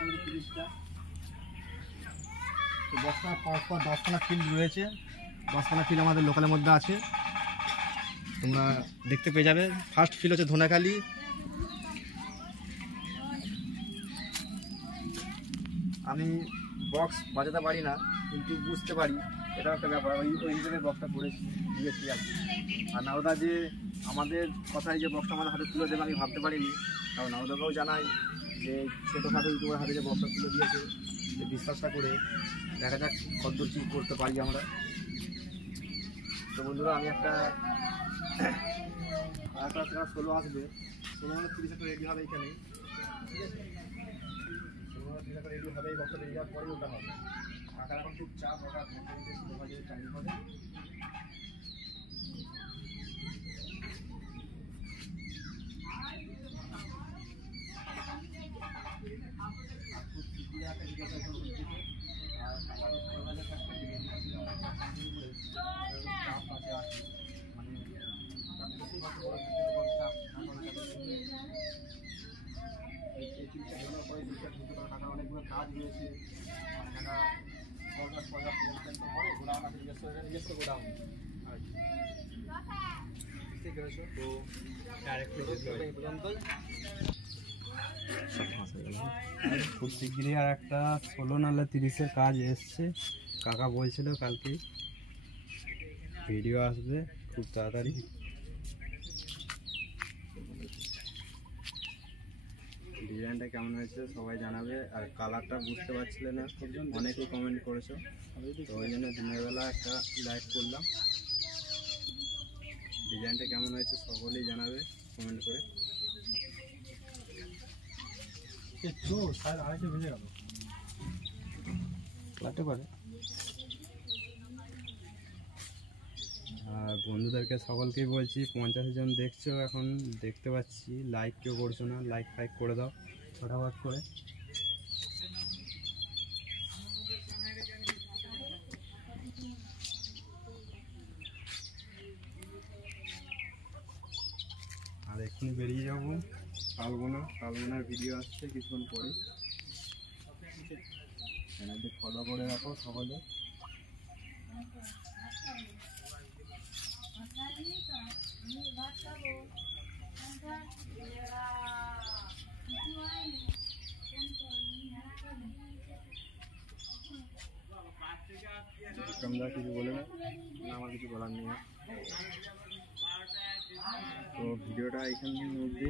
30টা। তো 10খানা ফিল্ড রয়েছে, 10খানা ফিল্ড আমাদের লোকালের মধ্যে আছে, তোমরা দেখতে পেয়ে যাবে। ফার্স্ট ফিল্ড হচ্ছে ধনেখালি। আমি বক্স বাজাতে পারি না, কিন্তু বুঝতে পারি, এটা একটা ব্যাপার। ওই হিসেবে বক্সটা করে দিয়েছি আর কি। আর নাওদা যে আমাদের কথায় যে বক্সটা আমাদের হাতে তুলে দেবে আমি ভাবতে পারিনি। কারণ নাওদাকেও জানাই যে ছোটোখাটো ইউটিউবের হাতে যে বক্সটা তুলে দিয়েছে, যে বিশ্বাসটা করে দেখা যাক কতদূর কী করতে পারি আমরা। তো বন্ধুরা, আমি একটা 16 আসবে, 16-30 একটা রেডি হবে এখানে, ঠিক আছে? 16-30 একটা রেডি হবে, এই বক্সটা রেডি হওয়ার পরে ওটা হবে। টাকার এখন খুব চাপ, ওটা টাইম হবে। অনেকগুলো কাজ রয়েছে, খুব শিগগিরই আর একটা 16-30 কাজ এসছে। কাকা বলছিল কালকে ভিডিও আসবে খুব তাড়াতাড়ি। ডিজাইনটা কেমন হয়েছে সবাই জানাবে। আর কালারটা বুঝতে পারছিলে না, অনেকেই কমেন্ট করেছো, তো ওই জন্য দিনের বেলা একটা লাইভ করলাম। ডিজাইনটা কেমন হয়েছে সকলেই জানাবে কমেন্ট করে। আর বন্ধুদেরকে সকলকেই বলছি, 50 জন দেখছো এখন, দেখতে পাচ্ছি, লাইক কেউ করছো না, লাইক ফাইক করে দাও ফটাফট করে। আর এক্ষুনি বেরিয়ে যাবো শালবনার ভিডিও আসছে কিছুক্ষণ পরে, চ্যানেলটি ফলো করে রাখো সকলে। তোমরা কিছু বলে না? আমার কিছু বলার নেই। তো ভিডিওটা এখানে মধ্যে